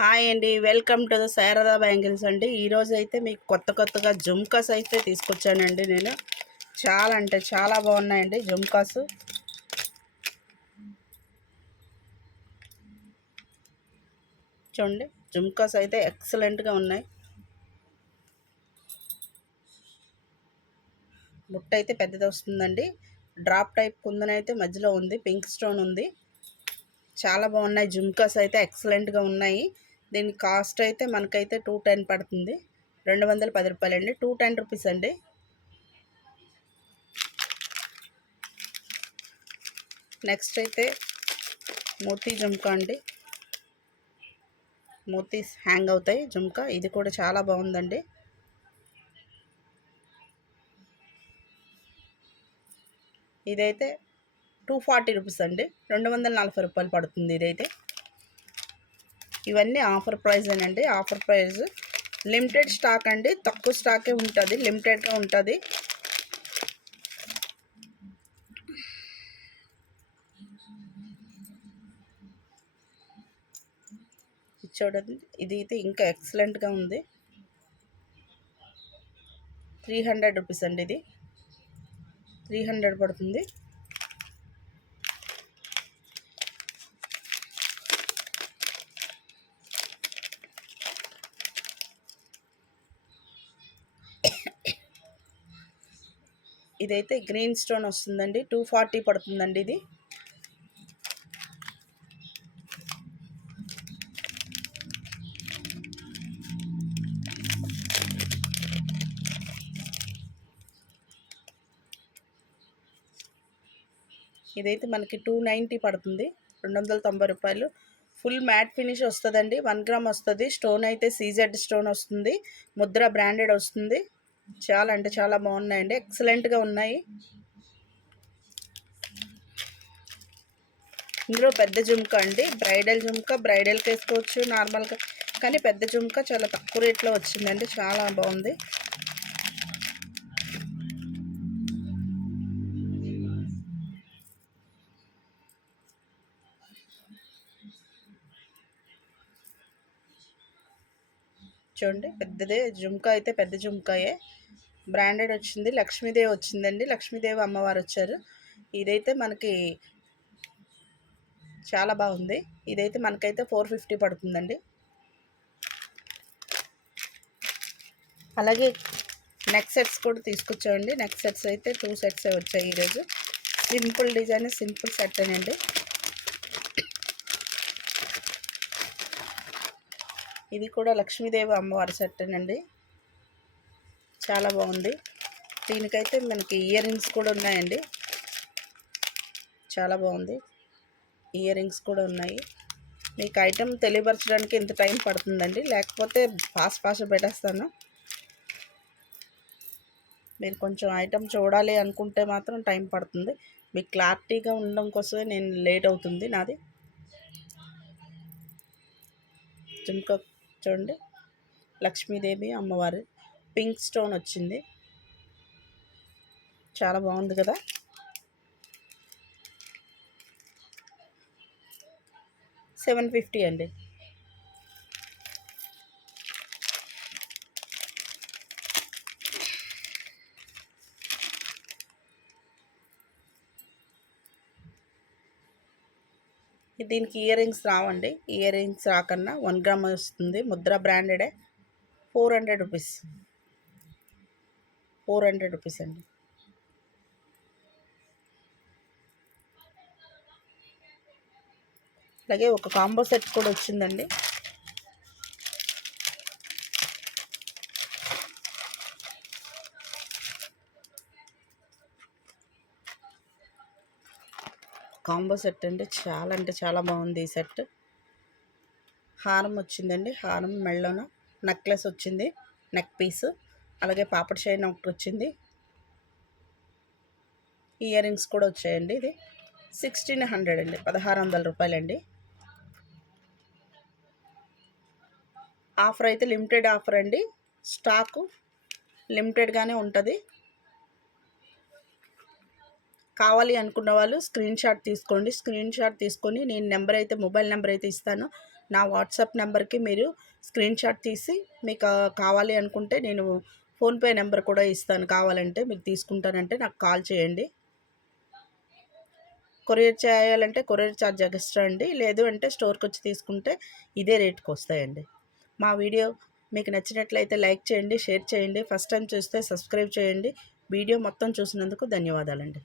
Hi అండి, welcome to the Sharada bangles అండి. ఈరోజు అయితే మీకు కొత్తగా జుమ్కాస్ అయితే తీసుకొచ్చానండి. నేను చాలా అంటే చాలా బాగున్నాయండి జుమ్కాస్. చూడండి, జుమ్కాస్ అయితే ఎక్సలెంట్గా ఉన్నాయి. బుట్ట అయితే పెద్దది వస్తుందండి. డ్రాప్ టైప్ కుందనైతే మధ్యలో ఉంది, పింక్ స్టోన్ ఉంది. చాలా బాగున్నాయి జుమ్కాస్ అయితే ఎక్సలెంట్గా ఉన్నాయి. దీని కాస్ట్ అయితే మనకైతే 210 పడుతుంది. 210 రూపాయలు అండి. 210 రూపీస్ అండి. నెక్స్ట్ అయితే మోతీ జుమ్కా అండి. మోతీస్ హ్యాంగ్ అవుతాయి జుమ్కా. ఇది కూడా చాలా బాగుందండి. ఇదైతే 240 రూపీస్ అండి. 240 రూపాయలు పడుతుంది ఇదైతే. ఇవన్నీ ఆఫర్ ప్రైజేనండి. ఆఫర్ ప్రైస్, లిమిటెడ్ స్టాక్ అండి. తక్కువ స్టాకే ఉంటుంది, లిమిటెడ్గా ఉంటుంది. చూడండి, ఇది అయితే ఇంకా ఎక్సలెంట్గా ఉంది. 300 రూపీస్ అండి. ఇది 300 పడుతుంది. ఇదైతే గ్రీన్ స్టోన్ వస్తుందండి. 240 పడుతుందండి. ఇది ఇదైతే మనకి 290 పడుతుంది. 290 రూపాయలు. ఫుల్ మ్యాట్ ఫినిష్ వస్తుందండి. 1 గ్రామ్ వస్తుంది. స్టోన్ అయితే CZ స్టోన్ వస్తుంది. ముద్ర బ్రాండెడ్ వస్తుంది. చాలా అంటే చాలా బాగున్నాయండి, ఎక్సలెంట్గా ఉన్నాయి. ఇందులో పెద్ద జుమ్కా అండి, బ్రైడల్ జుమ్కా. బ్రైడల్కి వేసుకోవచ్చు నార్మల్గా, కానీ పెద్ద జుమ్కా చాలా తక్కువ రేట్లో వచ్చిందండి. చాలా బాగుంది. చూడండి, పెద్దదే జుమ్కా అయితే పెద్ద జుమ్కాయే, బ్రాండెడ్ వచ్చింది. లక్ష్మీదేవి వచ్చిందండి. లక్ష్మీదేవి అమ్మవారు వచ్చారు. ఇదైతే మనకి చాలా బాగుంది. ఇదైతే మనకైతే 450 పడుతుందండి. అలాగే నెక్ సెట్స్ కూడా తీసుకొచ్చామండి. నెక్ సెట్స్ అయితే 2 సెట్స్ వచ్చాయి ఈరోజు. సింపుల్ డిజైన్, సింపుల్ సెట్ అండి. ఇది కూడా లక్ష్మీదేవి అమ్మవారి సెట్ అండి. చాలా బాగుంది. దీనికైతే మనకి ఇయర్ రింగ్స్ కూడా ఉన్నాయండి. చాలా బాగుంది. ఇయర్ రింగ్స్ కూడా ఉన్నాయి. మీకు ఐటెం తెలియపరచడానికి ఇంత టైం పడుతుందండి, లేకపోతే ఫాస్ట్ పెట్టేస్తాను. మీరు కొంచెం ఐటెం చూడాలి అనుకుంటే మాత్రం టైం పడుతుంది. మీకు క్లారిటీగా ఉండడం కోసమే నేను లేట్ అవుతుంది నాది. జుమ్కా చూడండి, లక్ష్మీదేవి అమ్మవారి పింక్ స్టోన్ వచ్చింది. చాలా బాగుంది కదా. $750 అండి. దీనికి ఇయర్ రింగ్స్ రావండి. ఇయర్ రింగ్స్ రాకన్నా 1 గ్రామ్ వస్తుంది. ముద్ర బ్రాండెడే. 400 రూపీస్. 400 రూపీస్ అండి. అలాగే ఒక కాంబో సెట్ కూడా వచ్చిందండి. కాంబో సెట్ అంటే చాలా బాగుంది ఈ సెట్. హారం వచ్చిందండి. హారం మెళ్ళలోన నెక్లెస్ వచ్చింది, నెక్ పీస్. అలాగే పాపడ్ చైన్ ఒకటి వచ్చింది. ఇయర్ రింగ్స్ కూడా వచ్చాయండి. ఇది 1600 అండి. 1600 రూపాయలండి. ఆఫర్ అయితే లిమిటెడ్ ఆఫర్ అండి. స్టాకు లిమిటెడ్గానే ఉంటుంది. కావాలి అనుకున్న వాళ్ళు స్క్రీన్ షాట్ తీసుకోండి. స్క్రీన్ షాట్ తీసుకొని నేను మొబైల్ నెంబర్ అయితే ఇస్తాను. నా వాట్సాప్ నెంబర్కి మీరు స్క్రీన్ షాట్ తీసి మీకు కావాలి అనుకుంటే నేను ఫోన్పే నెంబర్ కూడా ఇస్తాను, కావాలంటే మీకు తీసుకుంటానంటే నాకు కాల్ చేయండి. కొరియర్ చేయాలంటే కొరియర్ ఛార్జ్ ఎక్స్ట్రా అండి, లేదు అంటే స్టోర్కి వచ్చి తీసుకుంటే ఇదే రేట్కి వస్తాయండి. మా వీడియో మీకు నచ్చినట్లయితే లైక్ చేయండి, షేర్ చేయండి, ఫస్ట్ టైం చూస్తే సబ్స్క్రైబ్ చేయండి. వీడియో మొత్తం చూసినందుకు ధన్యవాదాలండి.